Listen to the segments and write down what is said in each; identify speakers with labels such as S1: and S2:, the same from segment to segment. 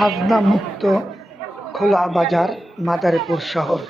S1: খাজনা মুক্ত খোলা বাজার মাদারীপুর শহর।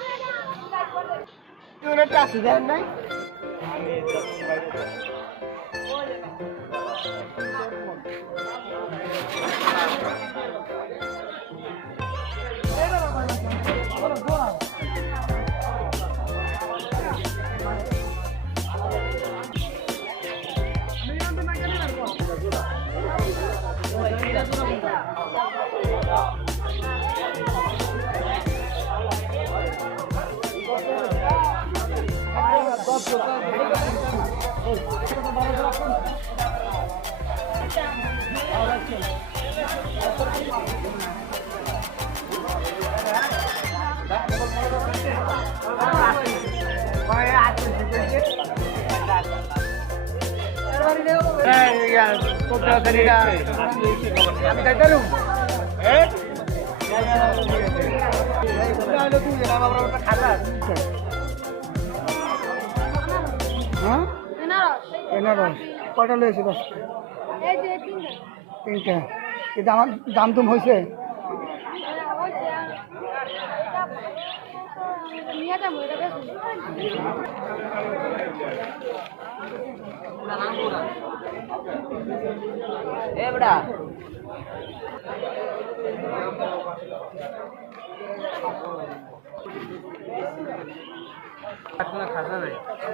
S1: হ্যাঁ
S2: বেনারস
S1: বেনারস কয়টা লয়েছে দশ?
S2: এই যে তিনটা।
S1: তিনটা। কি দাম দাম তুম হয়েছে
S2: নিয়ে যাব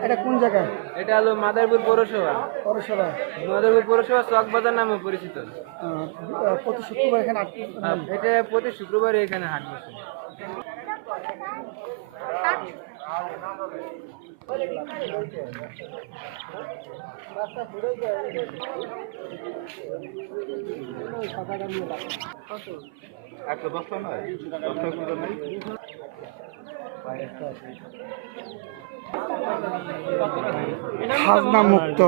S2: এটা
S1: কোন জায়গায়?
S3: এটা হলো মাদারপুর পৌরসভা।
S1: পৌরসভা।
S3: মাদারপুর পৌরসভা চক বাজার নামে পরিচিত।
S1: প্রতি শুক্রবার এখানে
S3: এটা প্রতি শুক্রবার এখানে হাট বসে।
S1: খাজনা মুক্ত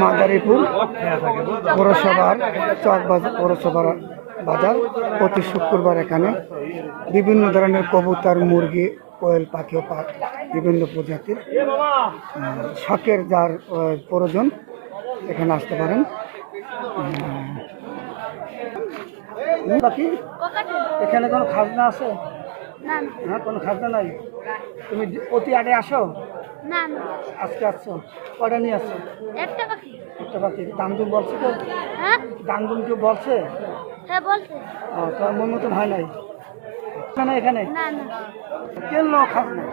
S1: মাদারীপুর পৌরসভার চক বাজার পৌরসভার বাজার। প্রতি শুক্রবার এখানে বিভিন্ন ধরনের কবুতর, মুরগি, কোয়েল পাখি ও বিভিন্ন প্রজাতির শখের যার প্রয়োজন এখানে আসতে পারেন। বাকি? এখানে কোনো খাজনা আছে?
S2: না
S1: কোনো খাজনা নাই? তুমি প্রতি আটে আসো?
S2: না
S1: আজকে আসছো? কটা নিয়ে আসছো?
S2: একটা পাখি
S1: একটা বাকি। দামদুম বলছে তো?
S2: হ্যাঁ?
S1: কেউ বলছে?
S2: হ্যাঁ বলছে।
S1: ও, তোমার মন মতন হয় নাই? না না এখানে?
S2: না না।
S1: কেন খাজনা?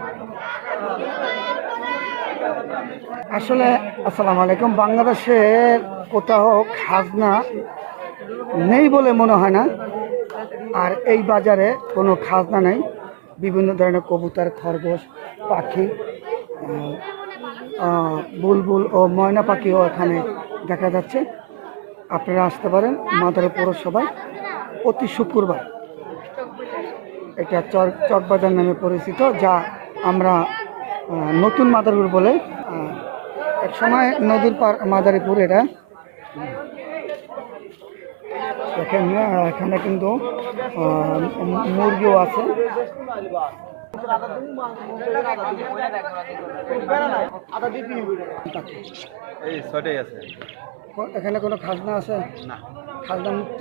S1: আসলে আসসালামু আলাইকুম। বাংলাদেশের কোথাও খাজনা নেই বলে মনে হয় না। আর এই বাজারে কোনো খাজনা নেই। বিভিন্ন ধরনের কবুতর, খরগোশ, পাখি বুলবুল ও ময়না পাখিও এখানে দেখা যাচ্ছে। আপনারা আসতে পারেন মাদার পৌরসভায় প্রতি শুক্রবার। এটা চর চকবাজার নামে পরিচিত, যা আমরা নতুন মাদারীপুর বলে এক সময় নদীর পার, মাদারীপুর এটা দেখেন হ্যাঁ, এখানে কিন্তু মুরগিও আছে। এখানে কোনো খাজনা আছে?
S3: না।
S1: খাজনা মুক্ত?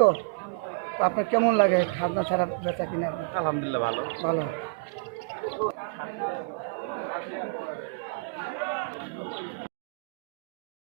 S1: আপনার কেমন লাগে খাজনা ছাড়া বেচা কিনা?
S3: আলহামদুলিল্লাহ ভালো।
S1: ভালো।